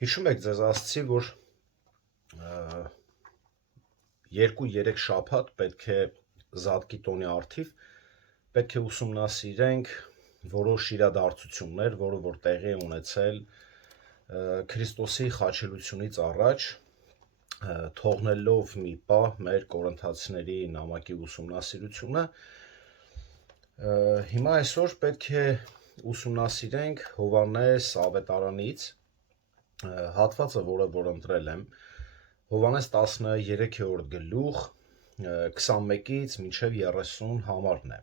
Հիշում եք ձեզ ասացի, որ 2-3 շաբաթ պետք է Զատկի տոնի առթիվ պետք է ուսումնասիրենք որոշ իրադարձություններ, որը որ տեղի է ունեցել Քրիստոսի խաչելությունից առաջ, թողնելով մի պահ մեր կորինթացիների նամակի ուսումնասիրությունը, հիմա այսօր պետք է ուսումնասիրենք Հովհաննես ավետարանից հատվածը, որը որ ընտրել եմ, Հովհաննես 13-րդ գլուխ 21-ից մինչև 30 համարն է։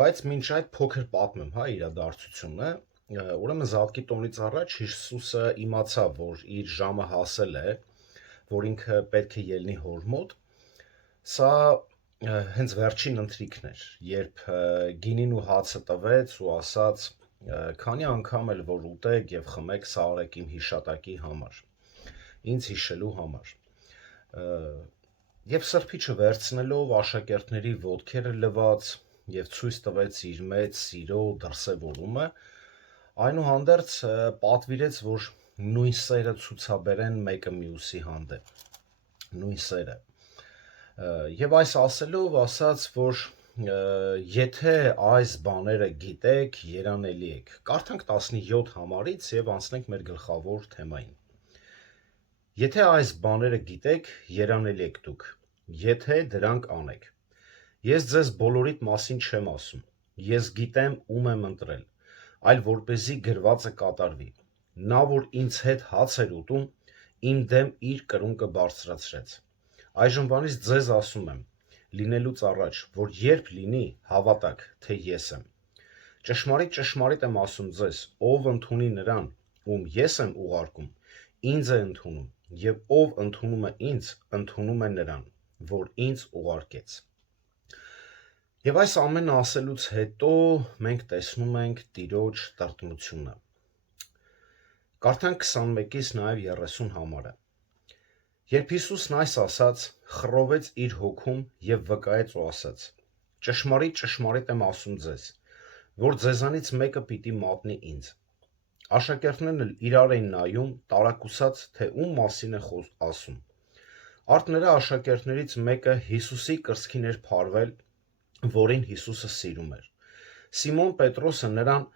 Բայց մինչ այդ փոքր պատմեմ, իրադարձությունը, ուրեմն Զատկի տոնից առաջ Հիսուսը իմացավ, որ իր ժամը հասել է, որ ինքը պետք է ելնի հոր մոտ։ Սա հենց վերջին ընթրիքն էր, երբ գինին ու հացը տվեց ու ասաց. «Քանի անգամ էլ որ ուտեք եւ խմեք, սա արեք իմ հիշատակի համար, ինձ հիշելու համար»։ Եվ սրբիչը վերցնելով աշակերտների ոտքերը լվաց եւ ցույց տվեց իր մեծ սիրո դրսևորումը, այնուհանդերձ պատվիրեց, որ նույն սերը ցուցաբերեն մեկը մյուսի հանդեպ, նույն սերը։ Եվ այս ասելով ասաց, որ եթե այս բաները գիտեք, երանելի եք։ Կարդանք 17 համարից եւ անցնենք մեր գլխավոր թեմային։ Եթե այս բաները գիտեք, երանելի եք դուք, եթե դրանք անեք։ Ես ձեզ բոլորիդ մասին չեմ ասում, ես գիտեմ ում եմ ընտրել, այլ որպեսզի գրվածը կատարվի։ Նա, որ ինձ հետ հաց էր ուտում, իմ դեմ իր կրունկը բարձրացրեց։ Այժմվանից ձեզ ասում եմ, լինելուց առաջ, որ երբ լինի, հավատաք, թե ես եմ։ Ճշմարիտ եմ ասում ձեզ, ով ընդունի նրան, ում ես եմ ուղարկում, ինձ է ընդունում, եւ ով ընդունում է ինձ, ընդունում է նրան, որ ինձ ուղարկեց։ Եվ այս ամենը ասելուց հետո մենք տեսնում ենք Տիրոջ տրտմությունը։ Կարդանք 21-ից նաեւ 30 համարը։ Երբ Հիսուսն այս ասաց, խռովեց իր հոգում եւ վկայեց ու ասաց. ճշմարիտ եմ ասում ձեզ, որ ձեզանից մեկը պիտի մատնի ինձ։ Աշակերտներն էլ իրար էին նայում, տարակուսած, թե ում մասին է ասում։ Արդ նրա աշակերտներից մեկը Հիսուսի կրծքին էր փարվել, որին Հիսուսը սիրում էր։ Սիմոն Պետրոսը նրան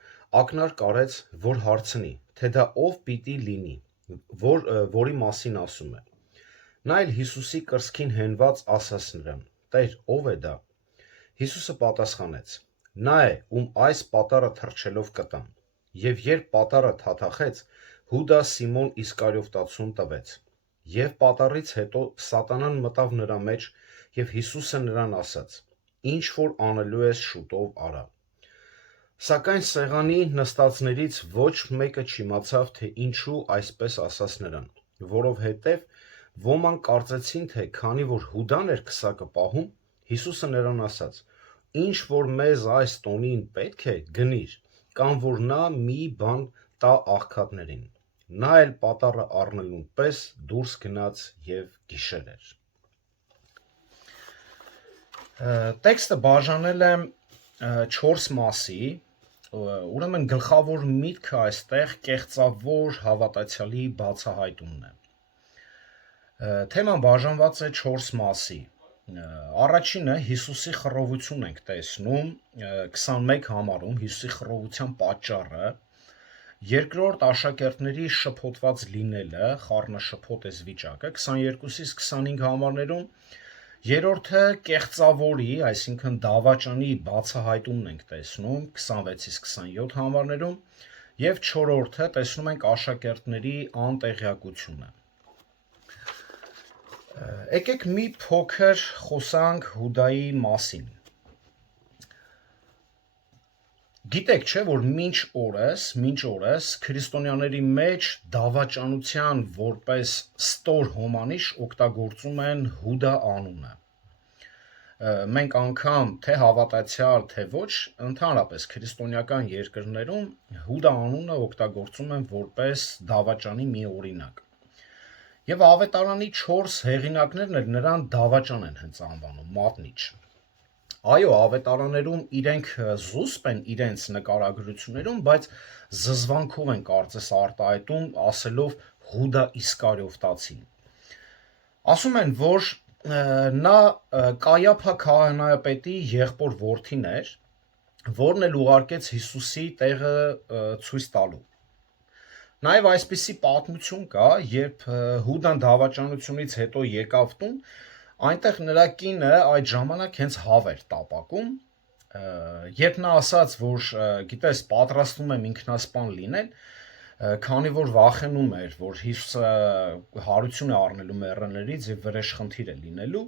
ակնարկ արեց, որ հարցնի, թե դա ով պիտի լինի, որի մասին ասում է։ Նա էլ Հիսուսի կրծքին հենված ասաց նրան. «Տեր, ով է դա»։ Հիսուսը պատասխանեց. «Նա է, ում այս պատառը թռչելով կտամ»։ Եվ երբ պատառը թաթախեց, Հուդա Սիմոն Իսկարիովտացուն տվեց։ Եվ պատառից հետո սատանան մտավ նրա մեջ, եւ Հիսուսը նրան ասաց. «Ինչ որ անելու ես, շուտով արա»։ Սակայն սեղանի նստածներից ոչ մեկը չիմացավ, թե ինչու այսպես ասաց նրան, որովհետև ոմանք կարծեցին, թե քանի որ Հուդան էր քսակը պահում, Հիսուսը նրան ասաց. «Ինչ որ մեզ այս տոնին պետք է, գնիր, կամ որ նա մի բան տա աղքատներին»։ Նա էլ պատառը առնելուն պես դուրս գնաց եւ գիշեր էր։ Տեքստը բաժանել եմ 4 մասի, ուրեմն գլխավոր միտքը այստեղ կեղծավոր հավատացյալի բացահայտումն է։ Թեման բաժանված է 4 մասի։ Առաջինը Հիսուսի խռովություն ենք տեսնում 21 համարում, Հիսուսի խռովության պատճառը, երկրորդ աշակերտների շփոթված լինելը, խառնաշփոթ էս վիճակը 22-ից 25 համարներում, երրորդը կեղծավորի, այսինքն դավաճանի բացահայտումն ենք տեսնում 26-ից 27 համարներում, եւ չորրորդը տեսնում ենք աշակերտների անտեղյակությունը։ Եկեք մի փոքր խոսանք Հուդայի մասին։ Գիտեք, չէ, որ մինչ օրս քրիստոնյաների մեջ դավաճանության որպես ստոր հոմանիշ օգտագործում են Հուդա անունը։ Մենք անգամ թե հավատացյալ, թե ոչ, ընդհանրապես քրիստոնեական երկրներում Հուդա անունը օգտագործում են որպես դավաճանի մի օրինակ։ Եվ ավետարանի 4 հեղինակներն էլ նրան դավաճան են հենց անվանում, մատնիչ։ Այո, ավետարաներում իրենք զուսպ են իրենց նկարագրություններում, բայց զզվանքով են կարծես արտահայտում, ասելով Հուդա Իսկարիովտացին։ Ասում են, որ նա Կայափա քահանայապետի եղբոր որդին էր, որն էլ ուղարկեց Հիսուսի տեղը ցույց տալու։ Նաև այսպիսի պատմություն կա, երբ Հուդան դավաճանությունից հետո եկավ տուն, այնտեղ նրա կինը այդ ժամանակ հենց հավ էր տապակում, երբ նա ասաց, որ գիտես, պատրաստում եմ ինքնասպան լինել, քանի որ վախենում էր, որ Հիսուսը հարություն է առնելու մեռելներից եւ վրեժխնդիր է լինելու,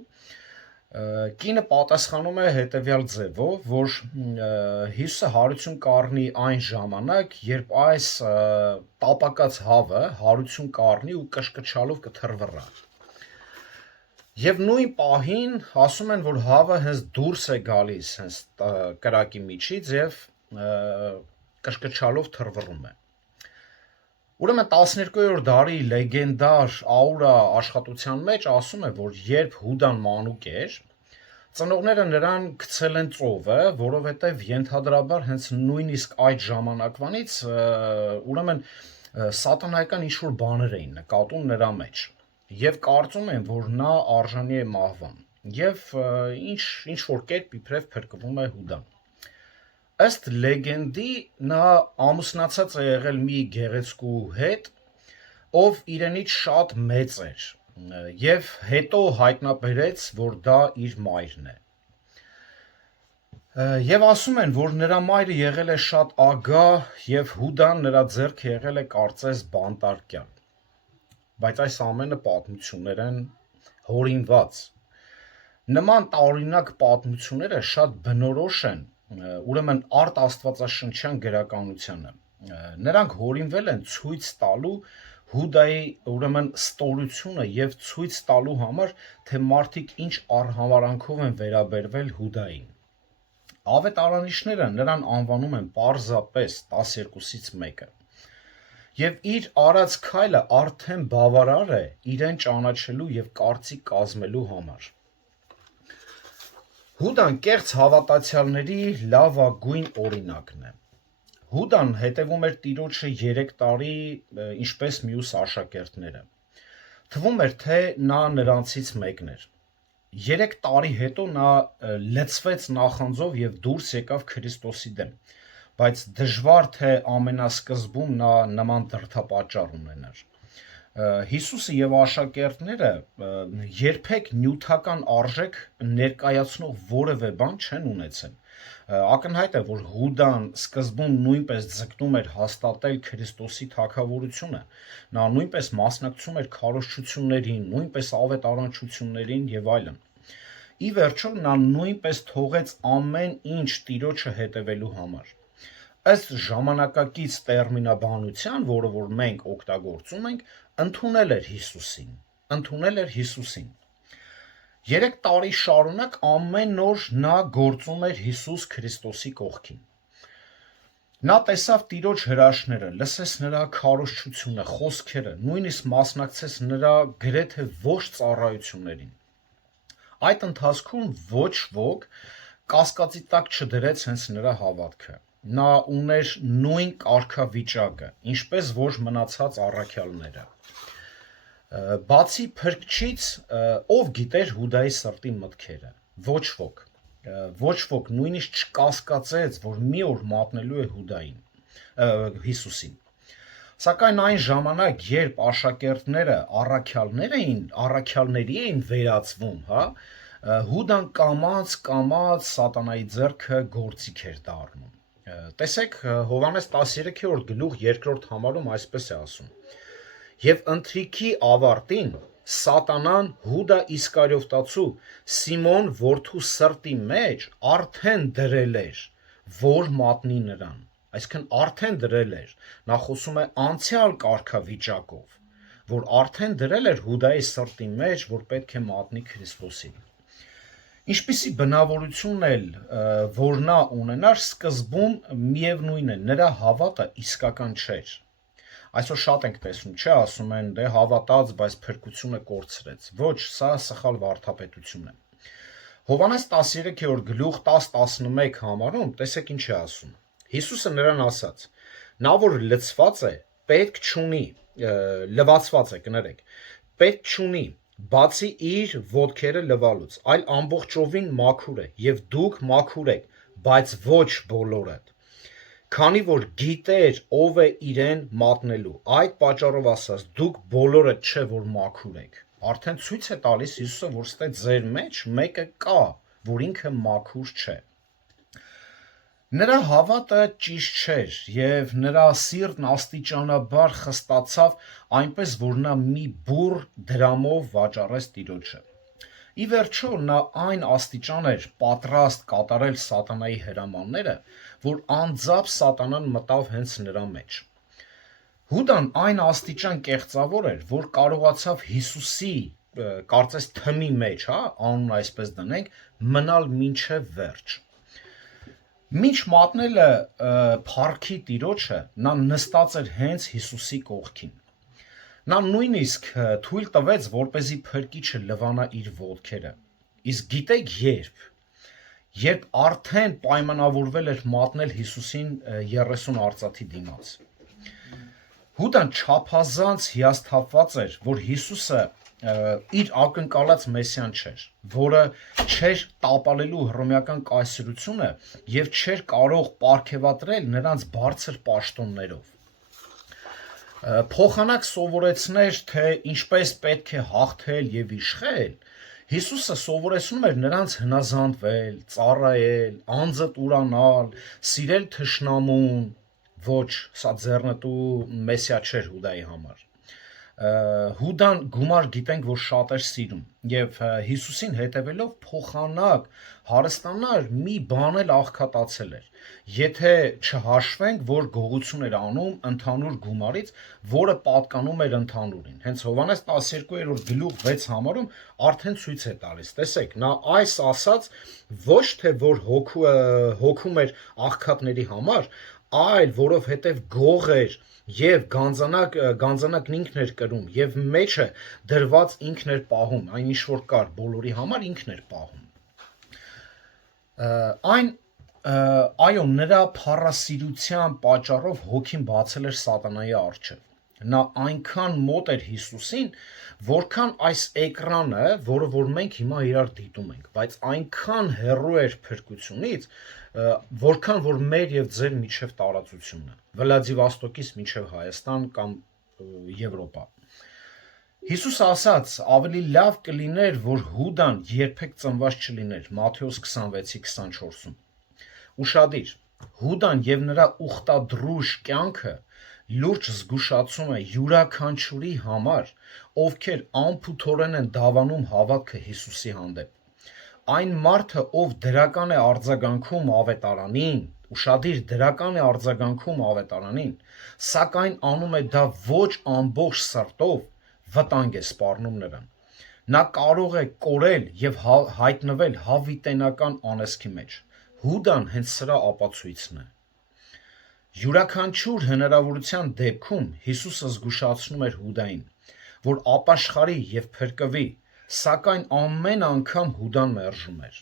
կինը պատասխանում է հետևյալ ձևով, որ Հիսուսը հարություն կառնի այն ժամանակ, երբ այս տապակած հավը հարություն կառնի ու կշկչալով կթռվռա։ Եվ նույն պահին ասում են, որ հավը հենց դուրս է գալիս հենց կրակի միջից եւ կշկչալով թռվռում է։ Ուրեմն 12-րդ դարի լեգենդար Աուրա աշխատության մեջ ասում է, որ երբ Հուդան մանուկ էր, ծնողները նրան գցել են ծովը, որովհետև ենթադրաբար հենց նույնիսկ այդ ժամանակվանից ուրեմն սատանայական ինչ-որ բաներ էին նկատում նրա մեջ։ Եվ կարծում են, որ նա արժանի է մահվան, եւ ինչ որ կերպ իբրև փրկվում է Հուդան։ Ըստ լեգենդի նա ամուսնացած է եղել մի գեղեցկու հետ, ով իրենից շատ մեծ էր, եւ հետո հայտնաբերեց, որ դա իր մայրն է։ Եվ ասում են, որ նրա մայրը եղել է շատ ագահ, եւ Հուդան նրա ձեռքը եղել է կարծես բանտարկյալ։ Բայց այս ամենը պատմություններ են հորինված։ Նման տարօրինակ պատմությունները շատ բնորոշ են, ուրեմն արտ աստվածաշնչյան գրականությանը։ Նրանք հորինվել են ցույց տալու Հուդայի ուրեմն ստորությունը եւ ցույց տալու համար, թե մարդիկ ինչ արհամարանքով են վերաբերվել Հուդային։ Ավետարանիչները նրան անվանում են պարզապես 12-ից մեկը։ Եվ իր արած քայլը արդեն բավարար է իրեն ճանաչելու եւ կարծիք կազմելու համար։ Հուդան կեղծ հավատացյալների լավագույն օրինակն է։ Հուդան հետևում էր տիրոջը 3 տարի, ինչպես մյուս աշակերտները։ Թվում էր, թե նա նրանցից մեկն էր։ 3 տարի հետո նա լցվեց նախանձով եւ դուրս եկավ Քրիստոսի դեմ, բայց դժվար թե ամենասկզբում նա նման դրդապատճառ ունենար։ Հիսուսը եւ աշակերտները երբեք նյութական արժեք ներկայացնող որևէ բան չեն ունեցել։ Ակնհայտ է, որ Հուդան սկզբում նույնպես ձգտում էր հաստատել Քրիստոսի թագավորությունը, նա նույնպես մասնակցում էր քարոզչություններին, նույնպես ավետարանչություններին եւ այլն։ Ի վերջո նա նույնպես թողեց ամեն ինչ Տիրոջը հետևելու համար։ Ըստ ժամանակակից տերմինաբանության, որը որ մենք օգտագործում ենք, ընդունել էր Հիսուսին։ 3 տարի շարունակ ամեն օր նա գործում էր Հիսուս Քրիստոսի կողքին։ Նա տեսավ Տիրոջ հրաշքները, լսեց նրա քարոզչությունը, խոսքերը, նույնիսկ մասնակցեց նրա գրեթե ողջ ծառայություններին։ Այդ ընթացքում ոչ ոք կասկածի տակ չդրեց հենց նրա հավատքը։ Նա ուներ նույն կարգավիճակը, ինչպես որ մնացած առաքյալները։ Բացի Փրկչից, ով գիտեր Հուդայի սրտի մտքերը։ Ոչ ոք նույնիսկ չկասկածեց, որ մի օր մատնելու է Հիսուսին։ Սակայն այն ժամանակ, երբ աշակերտները առաքյալների էին վերածվում, Հուդան կամաց սատանայի ձեռքը գործիք էր դառնում։ Տեսեք Հովհաննես 13-րդ գլուխ 2-րդ համարում այսպես է ասում. Եվ ընթրիքի ավարտին Սատանան Հուդա Իսկարիովտացու Սիմոն որդու սրտի մեջ արդեն դրել էր, որ մատնի նրան։ Այսինքն արդեն դրել էր, նա խոսում է անցյալ կարգավիճակով, որ արդեն դրել էր Հուդայի սրտի մեջ, որ պետք է մատնի Քրիստոսին։ Ինչպիսի բնավորություն էլ, որ նա ունենար, սկզբում միևնույն է, նրա հավատը իսկական չէր։ Այսօր շատ ենք տեսնում, չէ, ասում են, դե հավատաց, բայց փրկությունը կորցրեց։ Ոչ, սա սխալ վարդապետություն է։ Հովհաննես 13-րդ գլուխ 10-11 համարում տեսեք ինչ է ասում։ Հիսուսը նրան ասաց. նա որ լցված է, պետք չունի, լվացված է, կներեք, պետք չունի, բացի իր ոտքերը լվալուց, այլ ամբողջովին մաքուր է, եւ դուք մաքուր եք, բայց ոչ բոլորը։ Քանի որ գիտեր ով է իրեն մատնելու, այդ պատճառով ասաց, դուք բոլորը չէ որ մաքուր եք։ Արդեն ցույց է տալիս Հիսուսը, որ ստե ձեր մեջ մեկը կա, որ ինքը մաքուր չէ։ Նրա հավատը ճիշտ չէր եւ նրա սիրտն աստիճանաբար խստացավ, այնպես որ նա մի բուռ դրամով վաճառեց Տիրոջը։ Ի վերջո նա այն աստիճան էր պատրաստ կատարել սատանայի հրամանները, որ անձամբ սատանան մտավ հենց նրա մեջ։ Հուդան այն աստիճան կեղծավոր էր, որ կարողացավ Հիսուսի, կարծես թմի մեջ, անուն այսպես դնենք, մնալ մինչև վերջ։ Մինչ մատնելը փառքի Տիրոջը, նա նստած էր հենց Հիսուսի կողքին։ Նա նույնիսկ թույլ տվեց, որպեսզի փրկիչը լվանա իր ոտքերը։ Իսկ գիտեք երբ արդեն պայմանավորվել էր մատնել Հիսուսին 30 արծաթի դիմաց։ Հուդան չափազանց հիասթափված էր, որ Հիսուսը իր ակնկալած մեսիան չէր, որը չէր տապալելու հռոմեական կայսրությունը եւ չէր կարող պարգևատրել նրանց բարձր պաշտոններով։ Փոխանակ սովորեցներ, թե ինչպես պետք է հաղթել եւ իշխել, Հիսուսը սովորեցնում էր նրանց հնազանդվել, ծառայել, անձը ուրանալ, սիրել թշնամուն, ոչ, սա ձեռնտու մեսիա չէր Հուդայի համար։ Հուդան գումար գիտենք, որ շատ էր սիրում եւ Հիսուսին հետևելով փոխանակ հարստանար մի բան էլ աղքատացել էր։ Եթե չհաշվենք, որ գողություն էր անում ընդհանուր գումարից, որը պատկանում էր ընդհանուրին։ Հենց Հովհաննես 12-րդ գլուխ 6 համարում արդեն ցույց է տալիս։ Տեսեք, նա այս ասած ոչ թե որ հոգում էր աղքատների համար, այլ որովհետև գող էր եւ գանձանակն ինքն էր կրում եւ մեջը դրված ինքն էր պահում, այն ինչ որ կար բոլորի համար ինքն էր պահում։ Այո, նրա փառասիրության պատճառով հոգին բացել էր սատանայի առջև։ Նա այնքան մոտ էր Հիսուսին, որքան այս էկրանը, որը որ մենք հիմա իրար դիտում ենք, բայց այնքան հեռու էր փրկությունից, որքան որ մեր եւ ձեր միջև տարածությունը, Վլադիվոստոկից մինչև Հայաստան կամ Եվրոպա։ Հիսուսը ասաց, ավելի լավ կլիներ, որ Հուդան երբեք ծնված չլիներ, Մատթեոս 26:24-ում։ Ուշադիր, Հուդան եւ նրա ուխտադրուժ կյանքը լուրջ զգուշացում է յուրաքանչյուրի համար, ովքեր անփութորեն են դավանում հավատքը Հիսուսի հանդեպ։ Այն մարդը, ով դրական է արձագանքում ավետարանին, ուշադիր դրական է արձագանքում ավետարանին, սակայն անում է դա ոչ ամբողջ սրտով, վտանգ է սպառնում նրան։ Նա կարող է կորել եւ հայտնվել հավիտենական անեծքի մեջ։ Հուդան հենց սրա ապացույցն է։ Յուրաքանչյուր հնարավորության դեպքում Հիսուսը զգուշացնում էր Հուդային, որ ապաշխարի եւ փրկվի, սակայն ամեն անգամ Հուդան մերժում էր։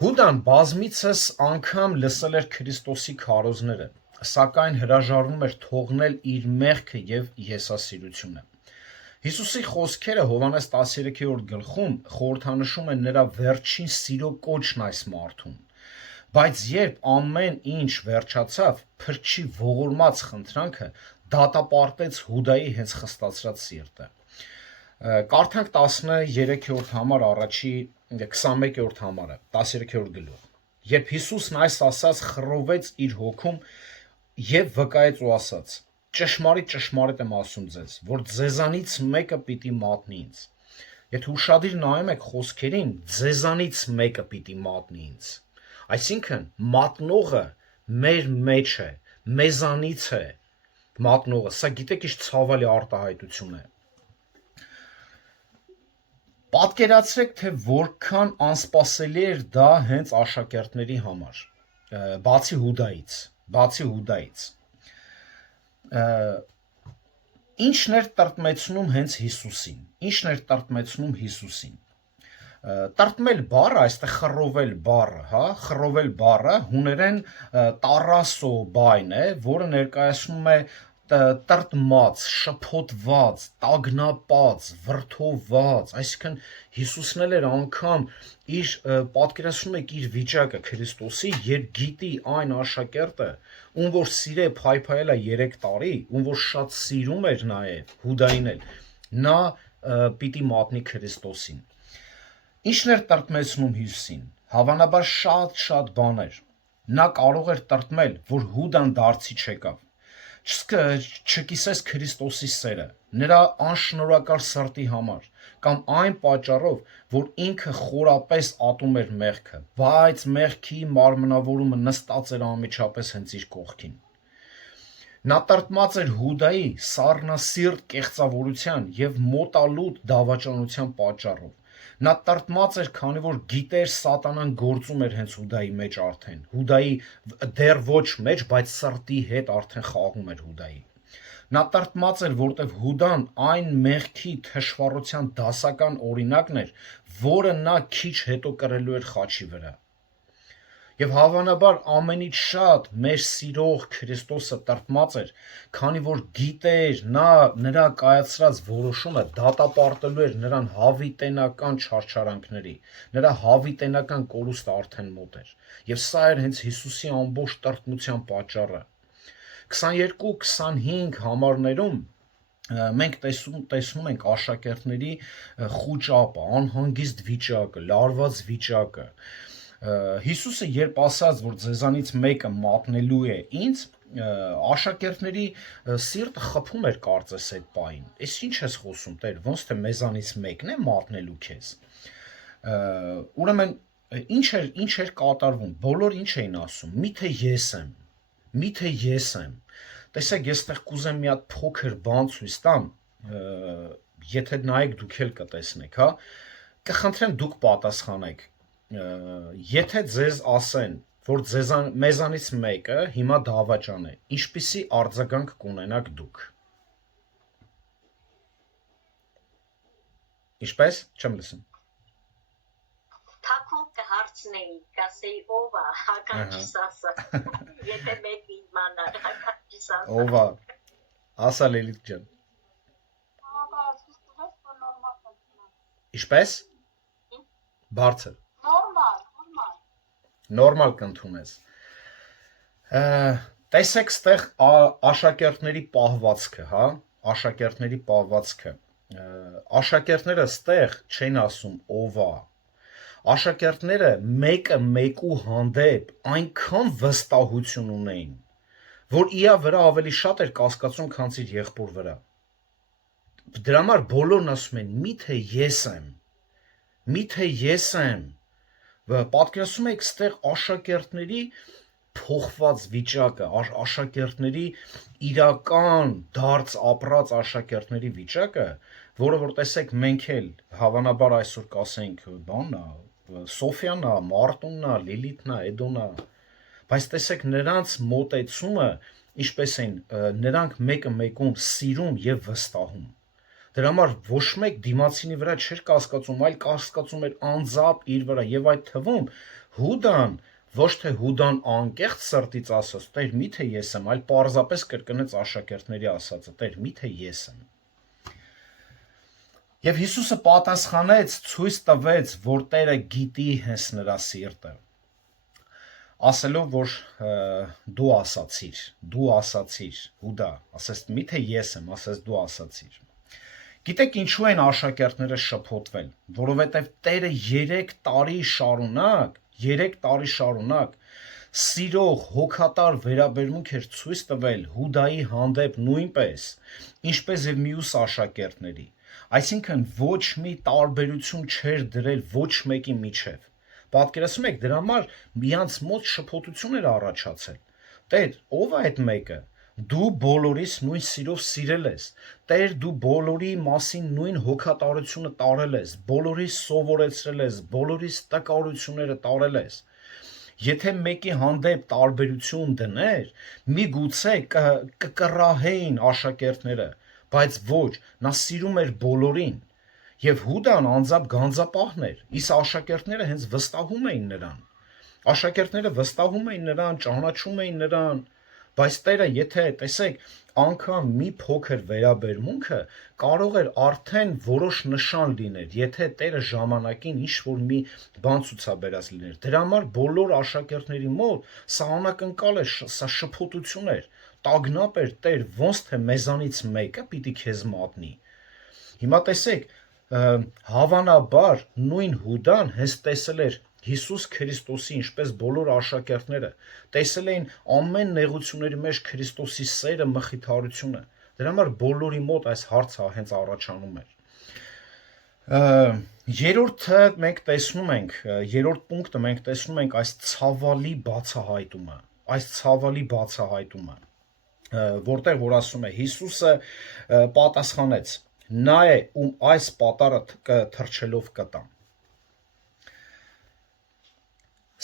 Հուդան բազմիցս անգամ լսել էր Քրիստոսի քարոզները, սակայն հրաժարվում էր թողնել իր մեղքը եւ եսասիրությունը։ Հիսուսի խոսքերը Հովհաննես 13-րդ գլխում խորհրդանշում են նրա վերջին սիրո կոչն այս մարդուն։ Բայց երբ ամեն ինչ վերջացավ, փրկչի ողորմած խնդրանքը դատապարտեց Հուդայի հենց խստացրած սիրտը։ Կարդանք 13-րդ համար առաջի 21-րդ համարը, 13-րդ գլուխ։ Երբ Հիսուսն այս ասաց, խռովեց իր հոգում եւ վկայեց ու ասաց. ճշմարիտ եմ ասում ձեզ, որ ձեզանից մեկը պիտի մատնի ինձ։ Եթե ուշադիր նայում եք խոսքերին, ձեզանից մեկը պիտի մատնի ինձ։ Այսինքն մատնողը մեր մեջ է, մեզանից է մատնողը։ Սա գիտեք ինչ ցավալի արտահայտություն է։ Պատկերացրեք, թե որքան անսպասելի էր դա հենց աշակերտների համար, բացի Հուդայից։ Ինչն էր տրտմեցնում հենց Հիսուսին։ Տրտմել բառը, այստեղ խռովել բառը, հա, խռովել բառը հուներեն տարասո բայն է, որը ներկայացնում է տրտմած, շփոթված, տագնապած, վրդովված, այսինքն Հիսուսն էլ էր անգամ իր պատկերացնում եք իր վիճակը Քրիստոսի, երբ գիտի այն աշակերտը, ում որ սիրե փայփայել է 3 տարի, ում որ շատ սիրում էր նաև Հուդային էլ, նա պիտի մատնի Քրիստոսին։ Ինչն էր տրտմեցնում Հիսուսին, հավանաբար շատ բաներ։ Նա կարող էր տրտմել, որ Հուդան դարձի չեկավ, չկիսես Քրիստոսի սերը, նրա անշնորհակալ սրտի համար, կամ այն պատճառով, որ ինքը խորապես ատում էր մեղքը, բայց մեղքի մարմնավորումը նստած էր անմիջապես հենց իր կողքին։ Նա տրտմած էր Հուդայի սառնասիրտ կեղծավորության և մոտալուտ դավաճանության պատճառով։ Նա տրտմած էր, քանի որ գիտեր սատանան գործում էր հենց Հուդայի մեջ արդեն, Հուդայի դեռ ոչ մեջ, բայց սրտի հետ արդեն խաղում էր Հուդայի։ Նա տրտմած էր, որտև Հուդան այն մեղքի թշվառության դասական օրինակն էր, որը նա քիչ հետո կրելու էր խաչի վրա։ Եվ հավանաբար ամենից շատ մեր սիրող Քրիստոսը տրտմած էր, քանի որ գիտեր նրա կայացրած որոշումը դատապարտելու էր նրան հավիտենական չարչարանքների, նրա հավիտենական կորուստը արդեն մոտ էր։ Եվ սա էր հենց Հիսուսի ամբողջ տրտմության պատճառը։ 22-25 համարներում մենք տեսնում ենք աշակերտների խուճապը, անհանգիստ վիճակը, լարված վիճակը։ Հիսուսը երբ ասաց, որ ձեզանից մեկը մատնելու է ինձ, աշակերտների սիրտը խփում էր կարծես այդ պահին։ Էս ինչ ես խոսում, Տեր, ոնց թե մեզանից մեկն է մատնելու քեզ։ Ուրեմն ինչ էր կատարվում, բոլոր ինչ էին ասում, միթե ես եմ։ Տեսեք, ես այդտեղ կուզեմ մի հատ փոքր բան ցույց տամ, եթե նայեք դուք էլ կտեսնեք, հա, կխնդրեմ դուք պատասխանեք։ Եթե ձեզ ասեն, որ մեզանից մեկը հիմա դավաճան է, ինչպիսի արձագանք կունենաք դուք։ Ինչպես? Չեմ լսում։ Թակուն կհարցնեի, կասեի ով է, հականչիս ասա, եթե մեկ իմանար, հականչիս ասա։ Ով է, ասա Լիլիթ ջան։ Ինչպես? Բարձր։ Նորմալ կընդունես։ Տեսեք ստեղ աշակերտների պահվածքը, հա, աշակերտների պահվածքը։ Աշակերտները ստեղ չեն ասում ով է։ Աշակերտները մեկը մեկու հանդեպ այնքան վստահություն ունեին, որ իրա վրա ավելի շատ էր կասկածում, քան իր եղբոր վրա։ Դրա համար բոլորն ասում են՝ միթե ես եմ։ Պատկերացնում եք ստեղ աշակերտների փոխված վիճակը, աշակերտների իրական դարձ ապրած աշակերտների վիճակը, որը որ տեսեք մենք էլ հավանաբար այսօր կասենք բանն է, Սոֆյանն է, Մարտունն է, Լիլիթն է, Էդոնն է, բայց տեսեք նրանց մոտեցումը ինչպես են, նրանք մեկը մեկում սիրում եւ վստահում։ Դրա համար ոչ մեկ դիմացինի վրա չէր կասկածում, այլ կասկածում էր անձամբ իր վրա եւ այդ թվում Հուդան ոչ թե Հուդան անկեղծ սրտից ասաց, Տեր միթե ես եմ, այլ պարզապես կրկնեց աշակերտների ասածը, Տեր միթե ես եմ։ Եվ Հիսուսը պատասխանեց, ցույց տվեց, որ Տերը գիտի հենց նրա սիրտը, ասելով, որ դու ասացիր, Հուդա, ասես միթե ես եմ, ասես դու ասացիր։ Գիտեք ինչու են աշակերտները շփոթվել, որովհետև Տերը 3 տարի շարունակ սիրող հոգատար վերաբերմունք էր ցույց տվել Հուդայի հանդեպ նույնպես, ինչպես եւ մյուս աշակերտների, այսինքն ոչ մի տարբերություն չէր դրել ոչ մեկի միջև։ Պատկերացնում եք, դրա համար միանց մոտ շփոթություն էր առաջացել։ Տեր, ով է այդ մեկը։ Դու բոլորիս նույն սիրով սիրել ես, Տեր դու բոլորի մասին նույն հոգատարությունը տարել ես, բոլորիս սովորեցրել ես, բոլորիս տկարությունները տարել ես։ Եթե մեկի հանդեպ տարբերություն դներ, միգուցե կկռահեին աշակերտները, բայց ոչ, նա սիրում էր բոլորին։ Եվ Հուդան անձամբ գանձապահն էր, իսկ աշակերտները հենց վստահում էին նրան։ Աշակերտները վստահում էին նրան, ճանաչում էին նրան, բայց Տերը, եթե տեսեք, անգամ մի փոքր վերաբերմունքը կարող էր արդեն որոշ նշան լիներ, եթե Տերը ժամանակին ինչ-որ մի բան ցուցաբերած լիներ։ Դրա համար բոլոր աշակերտների մոտ սա անակնկալ էր, սա շփոթություն էր, տագնապ էր, Տեր, ոնց թե մեզանից մեկը պիտի քեզ մատնի։ Հիմա տեսեք, հավանաբար նույն Հուդան հենց տեսել էր Հիսուս Քրիստոսի, ինչպես բոլոր աշակերտները, տեսել էին ամեն նեղությունների մեջ Քրիստոսի սերը, մխիթարությունը։ Դրա համար բոլորի մոտ այս հարցը հենց առաջանում էր։ Երրորդը մենք տեսնում ենք, երրորդ պունկտը մենք տեսնում ենք այս ցավալի բացահայտումը, որտեղ որ ասում է Հիսուսը պատասխանեց. նա է, ում այս պատառը թռչելով կտամ։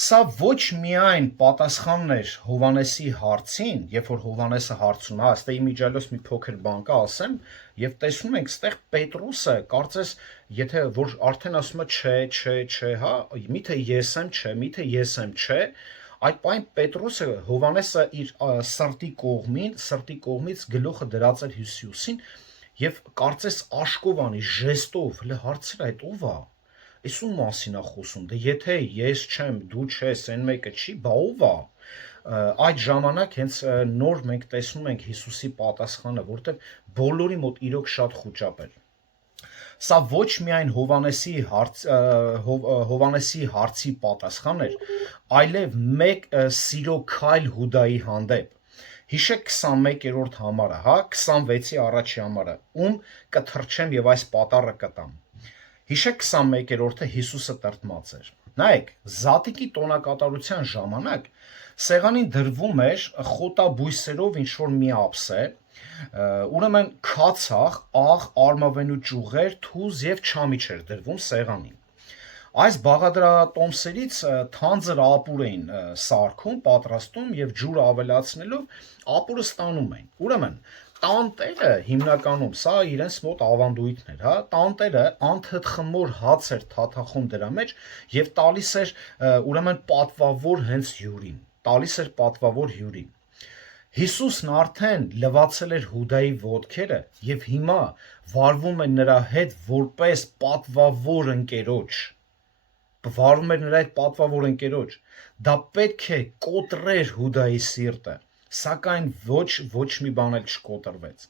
Սա ոչ միայն պատասխանն էր Հովհաննեսի հարցին, երբ որ Հովհաննեսը հարցում է, այստեղ իմիջիալոց մի փոքր բան կա, ասեմ, եւ տեսնում ենք, այստեղ Պետրոսը, կարծես, եթե որ արդեն ասում է չէ, հա, միթե ես եմ, չէ, միթե ես եմ, չէ, այդ պայն Պետրոսը Հովհաննեսը իր սրտի կողմից գլուխը դրած էր Հիսուսին եւ կարծես աշկովանի ժեստով հլը հարցր այդ ով է։ Այս ում մասին է խոսում։ Դե եթե ես չեմ, դու չես, այն մեկը չի, բա ով է։ Այդ ժամանակ հենց նոր մենք տեսնում ենք Հիսուսի պատասխանը, որտեղ բոլորի մոտ իրոք շատ խոճապ էր։ Սա ոչ միայն Հովհաննեսի հարցի պատասխան էր, այլև մեկ սիրո քայլ Հուդայի հանդեպ։ Հիշեք 21-րդ համարը, հա, 26-ի առաջի համարը, ում կթռչեմ եւ այս պատառը կտամ։ Հիշեք 21-րդը Հիսուսը տրտմած էր։ Նայեք, Զատիկի տոնակատարության ժամանակ սեղանին դրվում էր խոտաբույսերով ինչ-որ մի ափսե, ուրեմն քացախ, աղ, արմավենու ճյուղեր, թուզ եւ չամիչ էր դրվում սեղանին։ Այս բաղադրատոմսերից թանձր ապուր էին սարքում, պատրաստում եւ ջուր ավելացնելով ապուրը ստանում էին։ Ուրեմն տանտերը հիմնականում սա իրենց մոտ ավանդույթն էր, հա, տանտերը անթթխմոր հաց էր թաթախում դրա մեջ եւ տալիս էր ուրեմն պատվավոր հենց հյուրին, Հիսուսն արդեն լվացել էր Հուդայի ոտքերը եւ հիմա վարվում է նրա հետ որպես պատվավոր ընկերոջ, դա պետք է կոտրեր Հուդայի սիրտը, սակայն ոչ մի բան էլ չկոտրվեց։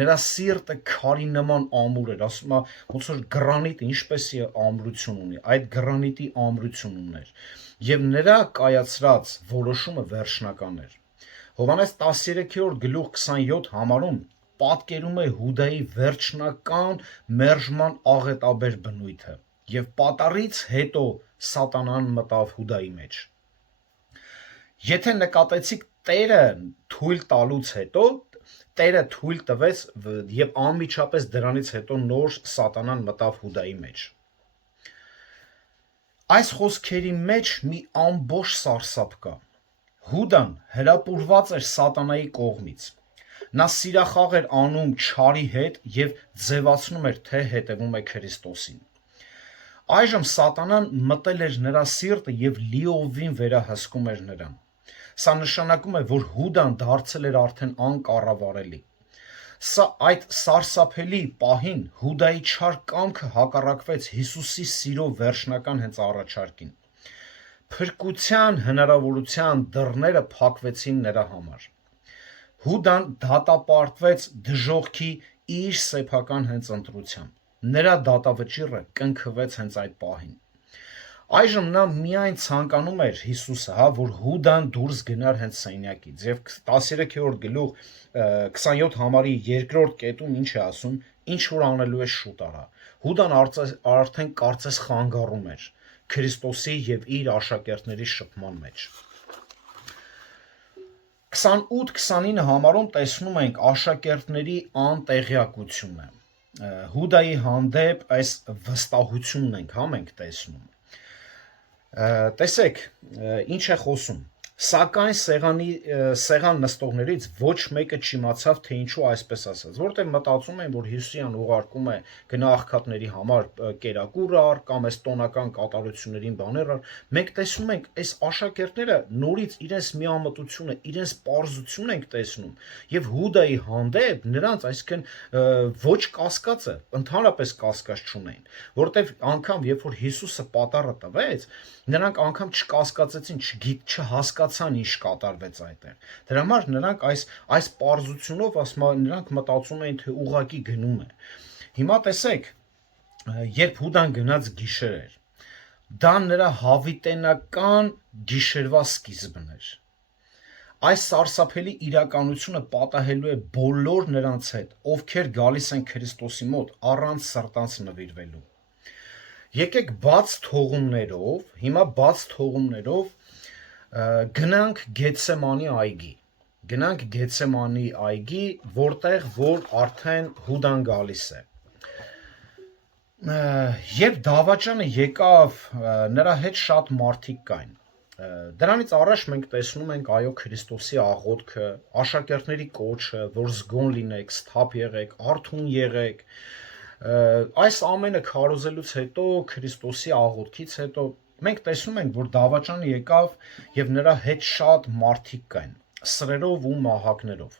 Նրա սիրտը քարի նման ամուր էր, ասում է, ոնց որ գրանիտը ինչպես է ամրություն ունի, այդ գրանիտի ամրություն ուներ, եւ նրա կայացրած որոշումը վերջնական էր։ Հովհաննես 13-րդ գլուխ 27 համարում պատկերում է Հուդայի վերջնական մերժման աղետաբեր բնույթը եւ պատառից հետո սատանան մտավ Հուդայի մեջ։ Եթե նկատեցիք, Տերը թույլ տալուց հետո Տերը թույլ տվեց եւ անմիջապես դրանից հետո նոր սատանան մտավ Հուդայի մեջ։ Այս խոսքերի մեջ մի ամբողջ սարսափ կա։ Հուդան հրապուրված էր սատանայի կողմից։ Նա սիրախաղ էր անում չարի հետ եւ ձևացնում էր, թե հետևում է Քրիստոսին։ Այժմ սատանան մտել էր նրա սիրտը եւ լիովին վերահսկում էր նրան։ Սա նշանակում է, որ Հուդան դարձել էր արդեն անկառավարելի։ Սա այդ սարսափելի պահին Հուդայի չար կամքը հակառակվեց Հիսուսի սիրո վերջնական հենց առաջարկին։ Փրկության հնարավորության դռները փակվեցին նրա համար։ Հուդան դատապարտվեց դժոխքի իր սեփական հենց ընտրությամբ։ Նրա դատավճիռը կնքվեց հենց այդ պահին։ Այժմ նա միայն ցանկանում էր Հիսուսը, հա, որ Հուդան դուրս գնար հենց սենյակից։ Եվ 13-րդ գլուխ 27 համարի 2-րդ կետում ինչ է ասում, ինչ որ անելու է շուտ արա։ Հուդան արդեն կարծես խանգարում էր Քրիստոսի եւ իր աշակերտների շփման մեջ։ 28-29 համարում տեսնում ենք աշակերտների անտեղյակությունը։ Հուդայի հանդեպ այս վստահությունն ենք, հա, մենք տեսնում։ Տեսեք, ինչ է խոսում։ Սակայն սեղան նստողներից ոչ մեկը չիմացավ, թե ինչու այսպես ասաց, որտեղ մտածում են, որ Հիսուսյան ուղարկում է գնա աղքատների համար կերակուր առ կամ այս տոնական կատարություններին բաներ առ։ Մենք տեսնում ենք, այս աշակերտները նորից իրենց միամտությունը, իրենց պարզություն ենք տեսնում, եւ Հուդայի հանդեպ նրանց, այսինքն ոչ կասկածը, ընդհանրապես կասկած չունեն, որտեղ անգամ երբ որ Հիսուսը պատառը տվեց, նրանք անգամ չկասկածեցին, չհասկացան ինչ կատարվեց այդտեղ։ Դրա համար նրանք այս պարզությունով նրանք մտածում էին, թե ուղակի գնում է։ Հիմա տեսեք, երբ Հուդան գնաց գիշեր էր, դա նրա հավիտենական գիշերվա սկիզբն էր։ Այս սարսափելի իրականությունը պատահելու է բոլոր նրանց հետ, ովքեր գալիս են Քրիստոսի մոտ առանց սրտանց նվիրվելու։ Եկեք բաց թողումներով գնանք Գեցսեմանի այգի, որտեղ որ արդեն Հուդան գալիս է։ Երբ դավաճանը եկավ, նրա հետ շատ մարդիկ կային։ Դրանից առաջ մենք տեսնում ենք այո Քրիստոսի աղոթքը, աշակերտների կոչը, որ զգոն լինեք, սթափ եղեք, արթուն եղեք։ Այս ամենը քարոզելուց հետո, Քրիստոսի աղոթքից հետո մենք տեսնում ենք, որ դավաճանը եկավ եւ նրա հետ շատ մարդիկ կային, սրերով ու մահակներով։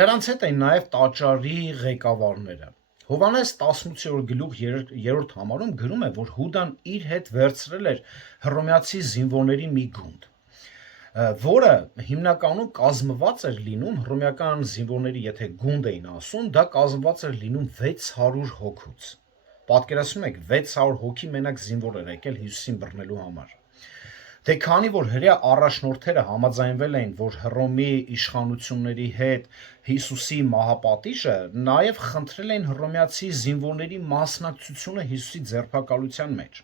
Նրանց հետ էին նաեւ տաճարի ղեկավարները։ Հովհաննես 18-րդ գլուխ 3-րդ համարում գրում է, որ Հուդան իր հետ վերցրել էր հռոմեացի զինվորների մի գունդ, որը հիմնականում կազմված էր լինում հռոմեական զինվորների, եթե գունդ էին ասում, դա կազմված էր լինում 600 հոգուց։ Պատկերացնում եք, 600 հոգի մենակ զինվոր էր եկել Հիսուսին բռնելու համար։ Դե քանի որ հրեա առաջնորդները համաձայնվել էին, որ Հռոմի իշխանությունների հետ Հիսուսի մահապատիժը, նաև խնդրել էին հռոմեացի զինվորների մասնակցությունը Հիսուսի ձերբակալության մեջ։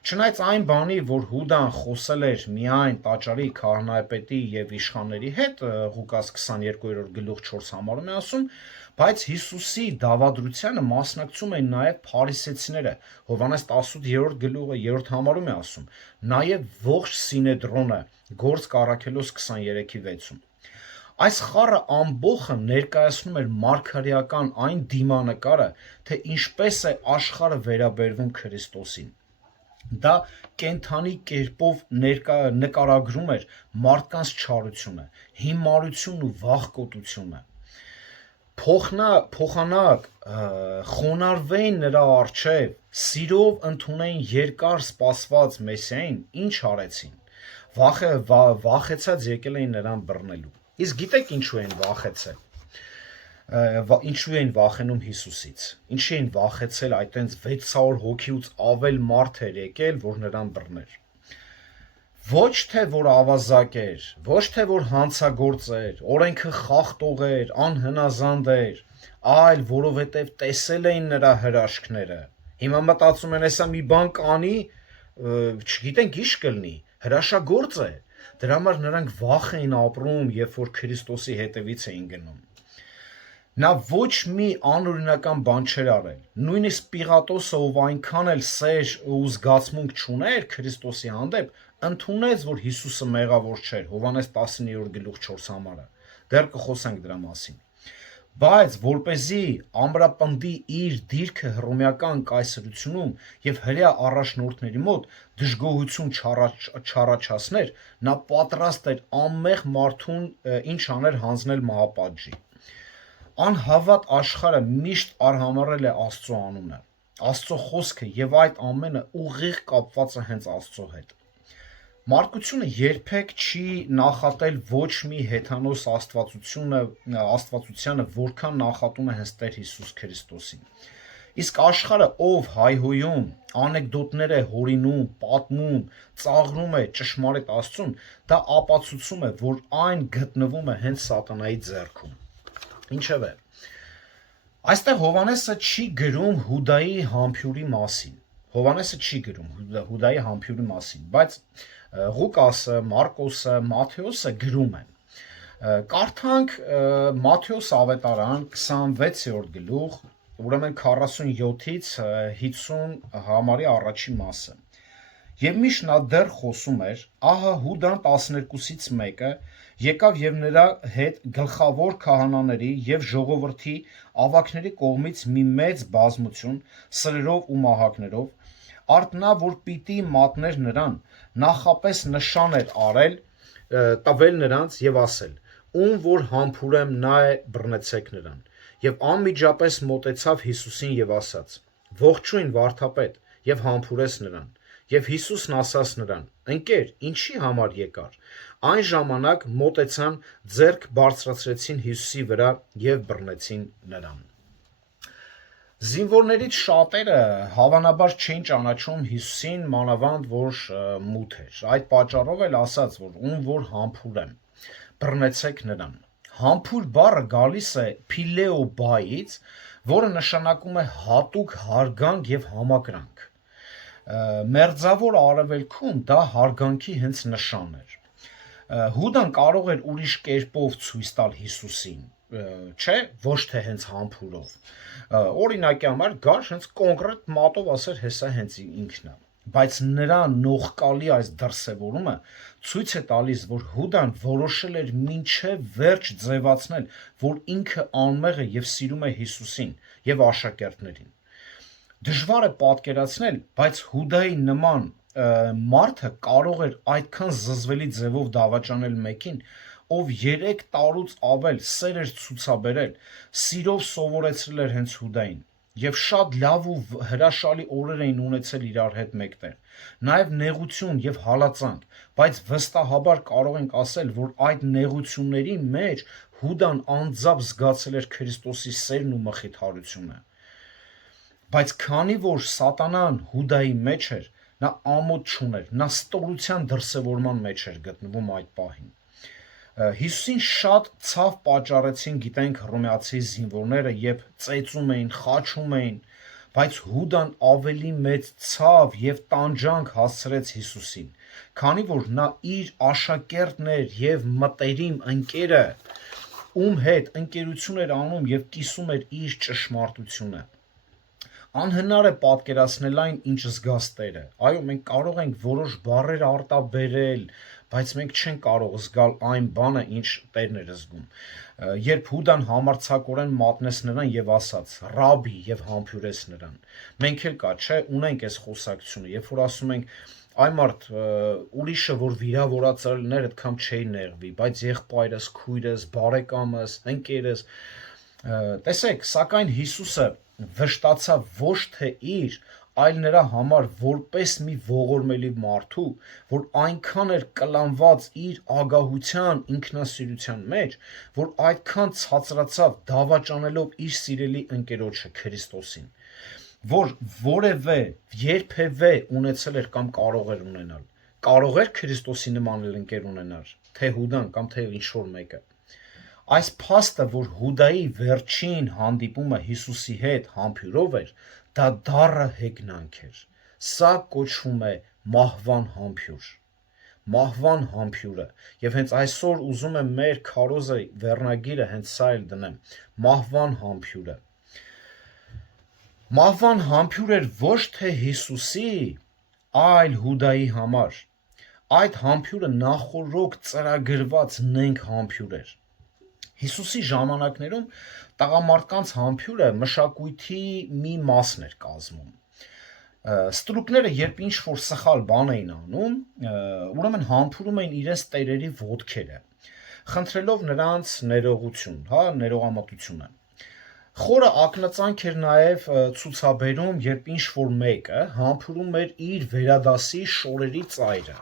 Չնայած այն բանի, որ Հուդան խոսել էր միայն տաճարի քահանայապետի եւ իշխանների հետ, Ղուկաս 22-րդ գլուխ 4 համարում է ասում, բայց Հիսուսի դավադրությանը մասնակցում են նաև փարիսեցիները, Հովհաննես 18-րդ գլուխը 3 համարում է ասում, նաև ողջ Սինեդրոնը, Գործք Առաքելոս 23-6-ում։ Այս խառը ամբողը ներկայացնում էր մարգարեական այն դիմանկարը, թե ինչպես է աշխարհը վերաբերվում Քրիստոսին։ Դա կենթանի կերպով նկարագրում էր մարդկանց չարությունը, հիմարությունն ու վախկոտությունը։ Փոխանակ խոնարհվեին նրա առջև, սիրով ընդունեին երկար սպասված Մեսիային, ինչ արեցին։ Վախեցած եկել էին նրան բռնելու։ Իսկ գիտեք ինչու են վախեցել։ Ինչու էին վախենում Հիսուսից։ Ինչի էին վախեցել այտենց 600 հոգիուց ավել մարդ էր եկել, որ նրան բռներ։ Ոչ թե որ ավազակ էր, ոչ թե որ հանցագործ էր, օրենքը խախտող էր, անհնազանդ էր, այլ որովհետև տեսել էին նրա հրաշքները։ Հիմա մտածում են, հեսա մի բան կանի, չգիտենք ինչ կլինի, հրաշագործ է։ Դրա համար նրանք վախ էին ապրում, երբ որ Քրիստոսի հետևից էին գնում։ Նա ոչ մի անօրինական բան չէր արել։ Նույնիսկ Պիղատոսը, ով այնքան էլ սեր ու զգացմունք չուներ Քրիստոսի հանդեպ, ընդունեց, որ Հիսուսը մեղավոր չէր, Հովհաննես 19-րդ գլուխ 4 համարը։ Դեռ կխոսենք դրա մասին։ Բայց որպեսզի ամրապնդի իր դիրքը հռոմեական կայսրությունում եւ հրեա առաջնորդների մոտ դժգոհություն չառաջացներ, նա պատրաստ էր անմեղ մարդուն ինչ աներ հանձնել մահապատժի։ Անհավատ աշխարհը միշտ արհամարել է Աստծո անունը, Աստծո խոսքը եւ այդ ամենը ուղիղ կապված է հենց Աստծո հետ։ Մարդկությունը երբեք չի նախատել ոչ մի հեթանոս աստվածությանը, որքան նախատում է հենց Տեր Հիսուս Քրիստոսին։ Իսկ աշխարհը, ով հայհոյում, անեկդոտներ է հորինում, պատմում, ծաղրում է ճշմարիտ Աստծուն, դա ապացուցում է, որ այն գտնվում է հենց սատանայի ձեռքում։ Ինչևէ, այստեղ Հովհաննեսը չի գրում Հուդայի համբույրի մասին։ Հովհաննեսը չի գրում Հուդայի համբույրի մասին, բայց Ղուկասը, Մարկոսը, Մատթեոսը գրում են։ Կարդանք Մատթեոս ավետարան 26-րդ գլուխ, ուրեմն 47-ից 50 համարի առաջին մասը։ Եվ միշտ նա դեռ խոսում էր, ահա Հուդան 12-ից մեկը եկավ եւ նրա հետ գլխավոր քահանաների եւ ժողովրդի ավագների կողմից մի մեծ բազմություն սրերով ու մահակներով, արդ նա որ պիտի մատներ նրան, նախապես նշան էր արել, տվել նրանց եւ ասել. ում որ համբուրեմ նա է, բռնեցեք նրան։ Եվ անմիջապես մոտեցավ Հիսուսին եւ ասաց. ողջույն վարդապետ, եւ համբուրեց նրան։ Եվ Հիսուսն ասաց նրան. ընկեր, ինչի համար եկար։ Այն ժամանակ մոտեցան, ձեռք բարձրացրեցին Հիսուսի վրա եւ բռնեցին նրան։ Զինվորներից շատերը հավանաբար չէին ճանաչում Հիսուսին, մանավանդ որ մութ էր։ Այդ պատճառով էլ ասաց, որ ում որ համբուրեմ, բռնեցեք նրան։ Համբույր բառը գալիս է փիլեո բայից, որը նշանակում է հատուկ հարգանք եւ համակրանք։ Մերձավոր արևելքում դա հարգանքի հենց նշան էր։ Հուդան կարող էր ուրիշ կերպով ցույց տալ Հիսուսին, չէ, ոչ թե հենց համբուրով։ Օրինակի համար գար հենց կոնկրետ մատով ասեր հեսա հենց ինքն է, բայց նրա նողկալի այս դրսևորումը ցույց է տալիս, որ Հուդան որոշել էր մինչև վերջ ձևացնել, որ ինքը անմեղ է եւ սիրում է Հիսուսին եւ աշակերտներին։ Դժվար է պատկերացնել, բայց Հուդայի նման մարդը կարող էր այդքան զզվելի ձևով դավաճանել մեկին, ով 3 տարուց ավել սեր էր ցուցաբերել, սիրով սովորեցրել էր հենց Հուդային, եւ շատ լավ ու հրաշալի օրեր էին ունեցել իրար հետ մեկտեղ, նաեւ նեղություն եւ հալածանք, բայց վստահաբար կարող ենք ասել, որ այդ նեղությունների մեջ Հուդան անձամբ զգացել էր Քրիստոսի սերն ու մխիթարությունը։ Բայց քանի որ սատանան Հուդայի մեջ էր, նա ամոթ չուներ, նա ստորության դրսևորման մեջ էր գտնվում այդ պահին։ Հիսուսին շատ ցավ պատճառեցին, գիտենք, հռոմեացի զինվորները եւ ծեծում էին, խաչում էին, բայց Հուդան ավելի մեծ ցավ եւ տանջանք հասցրեց Հիսուսին, քանի որ նա իր աշակերտն էր եւ մտերիմ ընկերը, ում հետ ընկերություն էր անում եւ կիսում էր իր ճշմարտությունը։ Անհնար է պատկերացնել այն, ինչ զգաց Տերը։ Այո, մենք կարող ենք որոշ բառեր արտաբերել, բայց մենք չենք կարող զգալ այն բանը, ինչ Տերն էր զգում։ Երբ Հուդան համարձակորեն մատնեց նրան եւ ասաց. «Ռաբի» եւ համբուրեց նրան։ Մենք էլ կա, չէ, ունենք այս խոսակցությունը, երբ որ ասում ենք այ մարդ ուրիշը որ վիրավորածներ այդքան չի նեղվի, բայց եղբայրս, քույրս, բարեկամս, ընկերս, տեսեք, սակայն Հիսուսը վշտացավ ոչ թե իր, այլ նրա համար որպես մի ողորմելի մարդու, որ այնքան էր կլանված իր ագահության, ինքնասիրության մեջ, որ այդքան ցածրացավ դավաճանելով իր սիրելի ընկերոջը Քրիստոսին, որ որևէ երբևէ ունեցել էր կամ կարող էր ունենալ։ Կարող էր Քրիստոսի նման ընկեր ունենալ, թե Հուդան կամ թե ինչ-որ մեկը։ Այս փաստը, որ Հուդայի վերջին հանդիպումը Հիսուսի հետ համբուրով էր, դա դառը հեգնանք էր։ Սա կոչվում է մահվան համբյուր։ Մահվան համբյուրը, եւ հենց այսօր ուզում եմ մեր քարոզը վերնագիրը հենց սա էլ դնեմ, մահվան համբյուրը։ Մահվան համբյուր էր ոչ թե Հիսուսի, այլ Հուդայի համար։ Այդ համբյուրը նախորոք ծրագրված նենք համբյուր էր։ Հիսուսի ժամանակներում տղամարդկանց համբյուրը մշակույթի մի մասն էր կազմում։ Ստրուկները երբ ինչ-որ սխալ բան էին անում, ուրեմն համբուրում էին իրենց տերերի ոտքերը, խնդրելով նրանց ներողություն, ներողամտությունը։ Խորը ակնածանք էր նաև ցուցաբերում, երբ ինչ-որ մեկը համբուրում էր իր վերադասի շորերի ծայրը,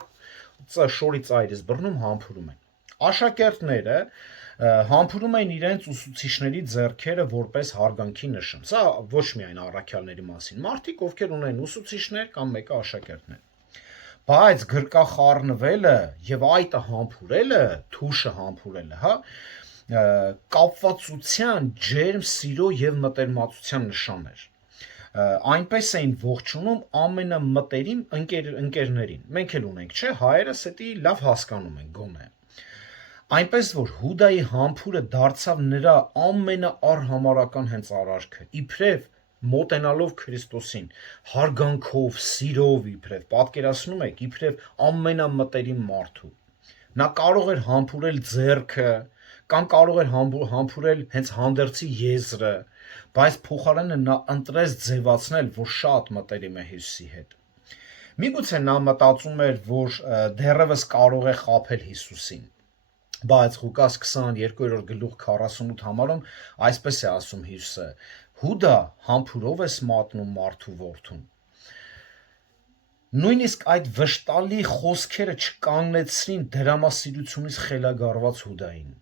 շորի ծայրից բռնում համբուրում են։ Աշակերտները համբուրում էին իրենց ուսուցիչների ձեռքերը որպես հարգանքի նշան։ Սա ոչ միայն առաքյալների մասին, մարդիկ, ովքեր ունեն ուսուցիչներ կամ մեկը աշակերտներ։ Բայց գրկախառնվելը եւ այտը համբուրելը, թուշը համբուրելը, կապվածության, ջերմ սիրո եւ մտերմացության նշան էր։ Այնպես էին ողջունում ամենամտերիմ ընկերներին։ Մենք էլ ունենք, չէ՞, հայերս էդի լավ հասկանում են գոնե։ Այնպես որ Հուդայի համբուրը դարձավ նրա ամենաառհամարական հենց արարքը, իբրև մոտենալով Քրիստոսին, հարգանքով, սիրով իբրև, պատկերացնում եք, իբրև ամենամտերիմ մարդու։ Նա կարող էր համբուրել ձեռքը, կամ կարող էր համբուրել հենց հանդերձի եզրը, բայց փոխարենը նա ընտրեց ձևացնել, որ շատ մտերիմ է Հիսուսի հետ։ Միգուցե նա մտածում էր, որ դեռևս կարող է խաբել Հիսուսին, բայց Ղուկաս 22:48 համարում այսպես է ասում Հիսուսը. «Հուդա, համբուրով ես մատնում մարդու որդուն»։ Նույնիսկ այդ վշտալի խոսքերը չկանգնեցրին դրամասիրությունից խելագարված Հուդային։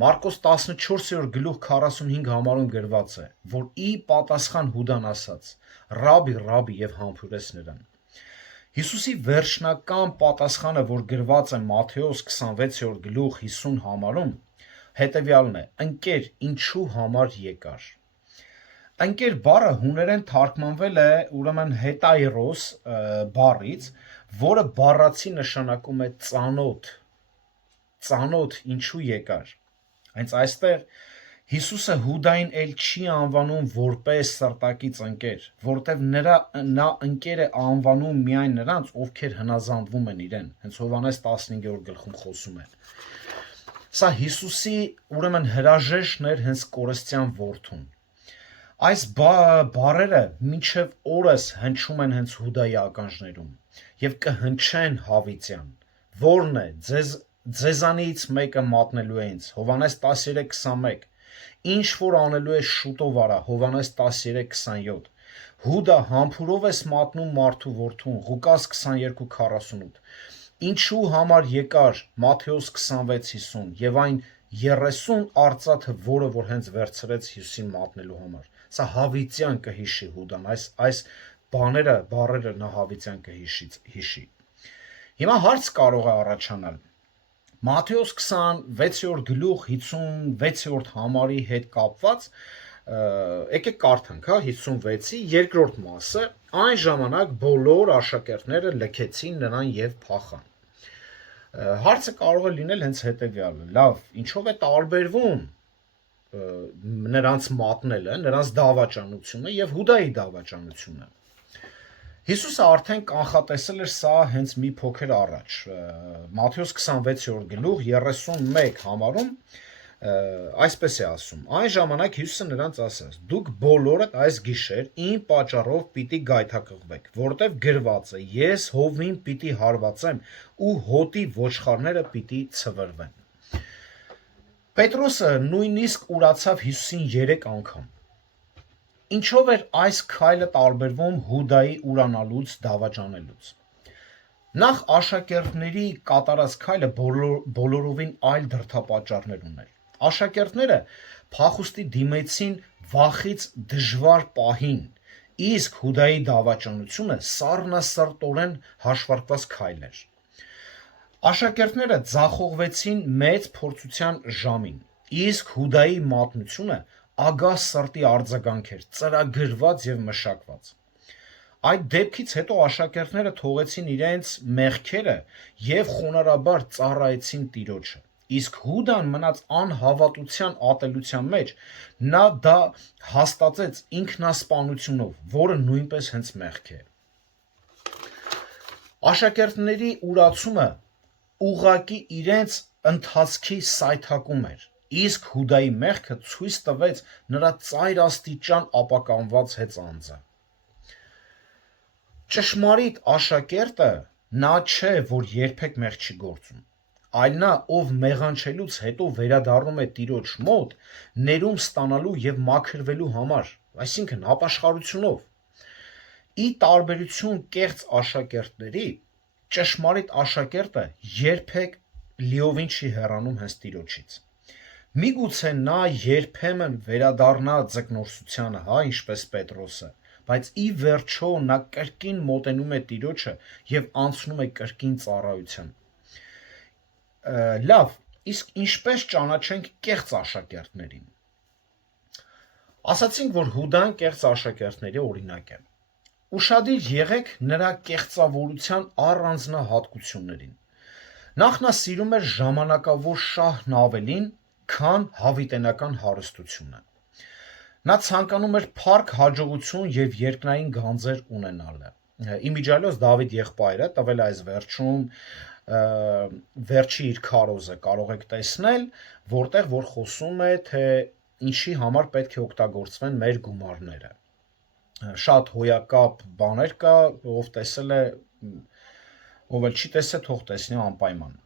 Մարկոս 14:45 համարում գրված է, որ ի պատասխան Հուդան ասաց. «Ռաբի, Ռաբի» եւ համբուրեց նրան։ Հիսուսի վերջնական պատասխանը, որ գրված է Մատթեոս 26:50 համարում, հետևյալն է. «Ընկեր, ինչու համար եկար»։ Ընկեր բառը հուներեն թարգմանվել է ուրեմն հետայրոս բառից, որը բառացի նշանակում է ծանոթ, ինչու եկար։ Հենց այստեղ Հիսուսը Հուդային էլ չի անվանում որպես սրտակից ընկեր, որտեղ նա ընկեր է անվանում միայն նրանց, ովքեր հնազանդվում են իրեն, հենց Հովհաննես 15-րդ գլխում խոսում է։ Սա Հիսուսի ուրեմն հրաժեշտն էր հենց կորստյան որդուն։ Այս բառերը մինչև օրս հնչում են հենց Հուդայի ականջներում եւ կհնչեն հավիտյան, որն է ձեզանից մեկը մատնելու է ինձ, Հովհաննես 13:21, ինչ որ անելու է շուտով արա, Հովհաննես 13:27, Հուդա, համբուրով ես մատնում մարդու որդուն, Ղուկաս 22:48, ինչու համար եկար, Մատթեոս 26:50 եւ այն 30 արծաթը, որը որ հենց վերցրեց Հիսուսին մատնելու համար։ Սա հավիտյան կհիշի Հուդան, այս բառերը նա հավիտյան կհիշի։ Հիմա հարց կարող է առաջանալ. Մատթեոս 26-րդ գլուխ 56-րդ համարի հետ կապված, եկեք կարդանք, 56-ի երկրորդ մասը, այն ժամանակ բոլոր աշակերտները լքեցին նրան եւ փախան։ Հարցը կարող է լինել հենց հետեւյալը. լավ, ինչով է տարբերվում նրանց մատնելը, նրանց դավաճանությունը եւ Հուդայի դավաճանությունը։ Հիսուսը արդեն կանխատեսել էր սա հենց մի փոքր առաջ։ Մատթեոս 26-րդ գլուխ 31 համարում այսպես է ասում. այն ժամանակ Հիսուսը նրանց ասաց. դուք բոլորդ այս գիշեր իմ պատճառով պիտի գայթակղվեք, որտեղ գրված է. ես հովին պիտի հարվածեմ ու հոտի ոչխարները պիտի ցվրվեն։ Պետրոսը նույնիսկ ուրացավ Հիսուսին 3 անգամ։ Ինչով էր այս քայլը տարբերվում Հուդայի ուրանալուց, դավաճանելուց։ Նախ աշակերտների կատարած քայլը բոլորովին այլ դրդապատճառներ ուներ։ Աշակերտները փախուստի դիմեցին վախից դժվար պահին, իսկ Հուդայի դավաճանությունը սառնասրտորեն հաշվարկված քայլ էր։ Աշակերտները ձախողվեցին մեծ փորձության ժամին, իսկ Հուդայի մատնությունը ագահ սրտի արձագանք էր, ծրագրված եւ մշակված։ Այդ դեպքից հետո աշակերտները թողեցին իրենց մեղքերը եւ խոնարհաբար ծառայեցին Տիրոջը։ Իսկ Հուդան մնաց անհավատության ատելության մեջ, նա դա հաստատեց ինքնասպանությունով, որը նույնպես հենց մեղք է։ Աշակերտների ուրացումը ուղղակի իրենց ընթացքի սայթակում էր, իսկ Հուդայի մեղքը ցույց տվեց նրա ծայրաստիճան ապականված հեծանձը։ Ճշմարիտ աշակերտը նա չէ, որ երբեք մեղք չի գործում, այլ նա, ով մեղանչելուց հետո վերադառնում է Տիրոջ մոտ, ներում ստանալու եւ մաքրվելու համար, այսինքն ապաշխարությունով։ Ի տարբերություն կեղծ աշակերտների, ճշմարիտ աշակերտը երբեք լիովին չի հեռանում հենց Տիրոջից։ Միգուցե նա երբեմն վերադառնա ձկնորսությանը, ինչպես Պետրոսը, բայց ի վերջո նա կրկին մոտենում է Տիրոջը եւ անցնում է կրկին ծառայության։ Լավ, իսկ ինչպես ճանաչենք կեղծ աշակերտներին։ Ասացինք, որ Հուդան կեղծ աշակերտների օրինակ է։ Ուշադիր եղեք նրա կեղծավորության առանձնահատկություններին։ Նախ նա սիրում էր ժամանակավոր շահն ավելին, քան հավիտենական հարստությունը։ Նա ցանկանում էր փառք, հաջողություն եւ երկնային գանձեր ունենալը։ Իմիջիալոս Դավիթ եղբայրը տվել այս վերջում վերջի իր քարոզը կարող եք տեսնել, որտեղ որ խոսում է, թե ինչի համար պետք է օգտագործվեն մեր գումարները։ Շատ հոյակապ բաներ կա, ով տեսել է, ով էլ չի տեսել, թող տեսնի անպայման։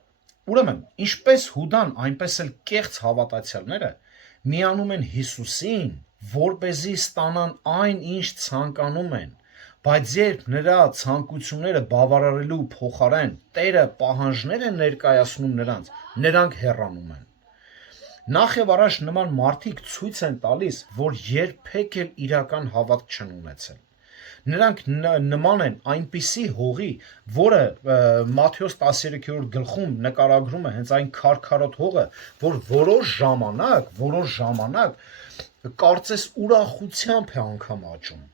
Ուրեմն, ինչպես Հուդան, այնպես էլ կեղծ հավատացյալները միանում են Հիսուսին, որպեսզի ստանան այն, ինչ ցանկանում են, բայց երբ նրա ցանկությունները բավարարելու փոխարեն Տերը պահանջներ են ներկայացնում նրանք հեռանում են։ Նախ եւ առաջ նման մարդիկ ցույց են տալիս, որ երբեք էլ իրական հավատք չեն ունեցել։ Նրանք նման են այնպիսի հողի, որը Մատթեոս 13-րդ գլխում նկարագրում է հենց այն քարքարոտ հողը, որ որոշ ժամանակ կարծես ուրախությամբ է անգամ աճում,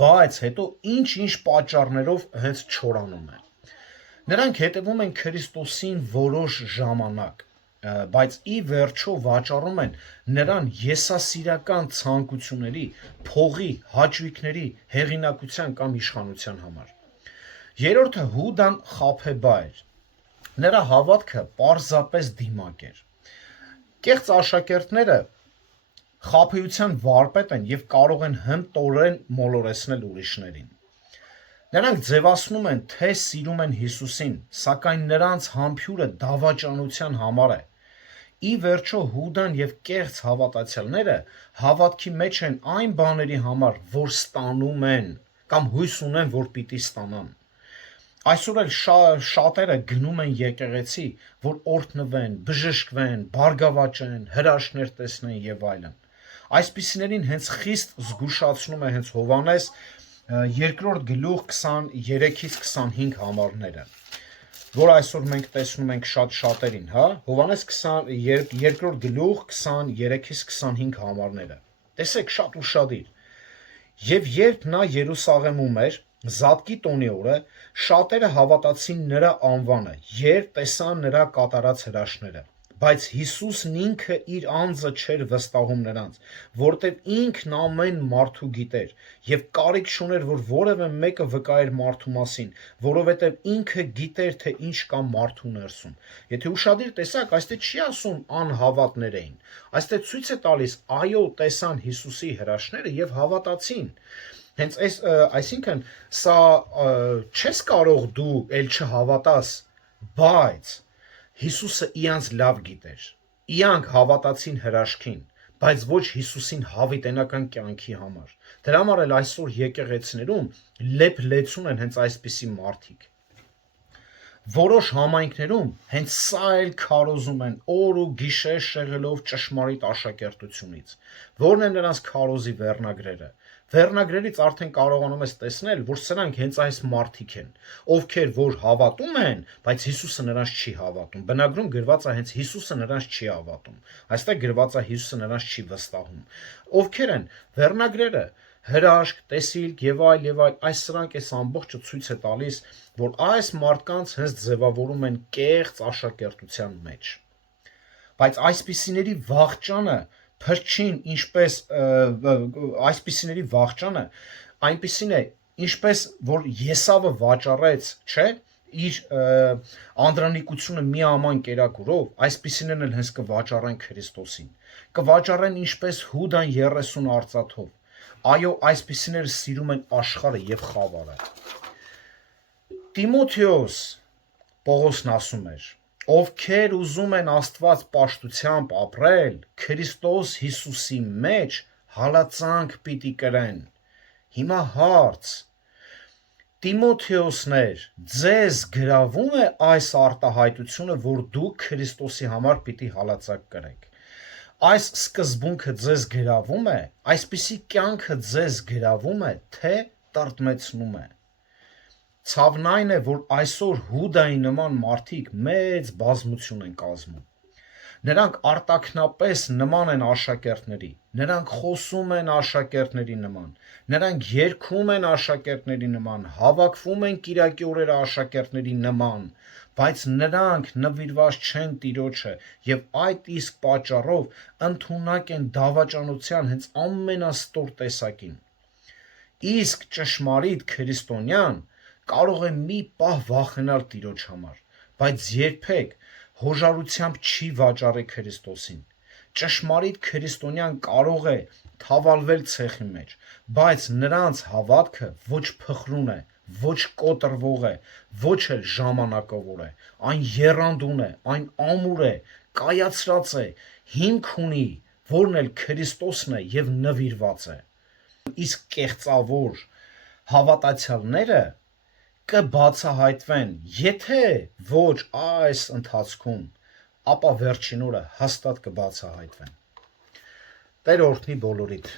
բայց հետո ինչ պատճառներով հենց չորանում է։ Նրանք հետևում են Քրիստոսին որոշ ժամանակ, բայց ի վերջո վաճառում են նրան եսասիրական ցանկությունների, փողի, հաճույքների, հեղինակության կամ իշխանության համար։ Երրորդը Հուդան խաբեբա էր։ Նրա հավատքը պարզապես դիմակ էր։ Կեղծ աշակերտները խաբեության վարպետ են եւ կարող են հմտորեն մոլորեցնել ուրիշներին։ Նրանք ձևացնում են, թե սիրում են Հիսուսին, սակայն նրանց համբյուրը դավաճանության համար է։ Ի վերջո Հուդան եւ կեղծ հավատացյալները հավատքի մեջ են այն բաների համար, որ ստանում են կամ հույս ունեն, որ պիտի ստանան։ Այսօր էլ շատերը գնում են եկեղեցի, որ օրհնվեն, բժշկվեն, բարգավաճեն, հրաշքներ տեսնեն եւ այլն։ Այսպիսիներին հենց խիստ զգուշացնում է հենց Հովհաննես 2-րդ գլուխ 23-ից 25 համարները, որ այսօր մենք տեսնում ենք շատերին, հա, Հովհաննես 2-րդ գլուխ 23-ից 25 համարները։ Տեսեք, շատ ուշադիր։ Եվ երբ նա Երուսաղեմում էր, Զատկի տոնի օրը, շատերը հավատացին նրա անվանը, երբ տեսան նրա կատարած հրաշքները, բայց Հիսուսն ինքը իր անձը չէր վստահում նրանց, որտև ինքն ամեն մարդու գիտեր եւ կարիք չուներ, որ որևէ մեկը վկայեր մարդու մասին, որովհետեւ ինքը գիտեր, թե ինչ կա մարդու ներսում։ Եթե ուշադիր տեսակ, այստեղ չի ասում անհավատներ էին, այստեղ ցույց է տալիս, այո, տեսան Հիսուսի հրաշքները եւ հավատացին։ Հենց այսինքն սա չես կարող դու ել չհավատաս, բայց Հիսուսը իրանց լավ գիտեր։ Իրանք հավատացին հրաշքին, բայց ոչ Հիսուսին հավիտենական կյանքի համար։ Դրա համար էլ այսօր եկեղեցիներում լեփ-լեցուն են հենց այսպիսի մարդիկ։ Որոշ համայնքներում հենց սա էլ քարոզում են օր ու գիշեր շեղելով ճշմարիտ աշակերտությունից։ Որն է նրանց քարոզի վերնագրերը։ Վերնագրերից արդեն կարողանում ես տեսնել, որ սրանք հենց այս մարդիկ են, ովքեր որ հավատում են, բայց Հիսուսը նրանց չի հավատում։ Բնագրում գրված է հենց Հիսուսը նրանց չի հավատում։ Այստեղ գրված է Հիսուսը նրանց չի վստահում։ Ովքեր են վերնագրերը, հրաշք, տեսիլք եւ այլ, այս սրանք այս ամբողջը ցույց է տալիս, որ այս մարդկանց հենց ձևավորում են կեղծ աշակերտության մեջ։ Բայց այսպիսիների վախճանը փրկին, ինչպես այսպիսիների վախճանը այնպիսին է, ինչպես որ Եսավը վաճառեց, չէ, իր անդրանիկությունը մի աման կերակուրով, այսպիսիներն էլ հենց կվաճառեն Քրիստոսին, կվաճառեն ինչպես Հուդան 30 արծաթով։ Այո, այսպիսիները սիրում են աշխարհը եւ խավարը։ Տիմոթեոս Պողոսն ասում էր. ովքեր ուզում են Աստված պաշտությամբ ապրել, Քրիստոս Հիսուսի մեջ հալածանք պիտի կրեն։ Հիմա հարց. Տիմոթեոսներ, ձեզ գրավում է այս արտահայտությունը, որ դուք Քրիստոսի համար պիտի հալածակ կրեք։ Այս սկզբունքը ձեզ գրավում է, այսպիսի կյանքը ձեզ գրավում է, թե տրտմեցնում է։ Ցավն այն է, որ այսօր Հուդայի նման մարդիկ մեծ բազմություն են կազմում։ Նրանք արտաքնապես նման են աշակերտների, նրանք խոսում են աշակերտների նման, նրանք երգում են աշակերտների նման, հավաքվում են կիրակի օրերը աշակերտների նման, բայց նրանք նվիրված չեն Տիրոջը եւ այդ իսկ պատճառով ընդունակ են դավաճանության հենց ամենաստոր տեսակին։ Իսկ ճշմարիտ քրիստոնյան կարող է մի պահ վախենալ Տիրոջ համար, բայց երբեք հոժարությամբ չի վաճառի Քրիստոսին։ Ճշմարիտ քրիստոնյան կարող է թավալվել ցեխի մեջ, բայց նրանց հավատքը ոչ փխրուն է, ոչ կոտրվող է, ոչ էլ ժամանակավոր է, այն եռանդուն է, այն ամուր է, կայացրած է, հիմք ունի, որն էլ Քրիստոսն է եւ նվիրված է։ Իսկ կեղծավոր հավատացյալները կբացահայտվեն, եթե ոչ այս ընթացքում, ապա վերջին օրը հաստատ կբացահայտվեն։ Տեր օրհնի բոլորիդ։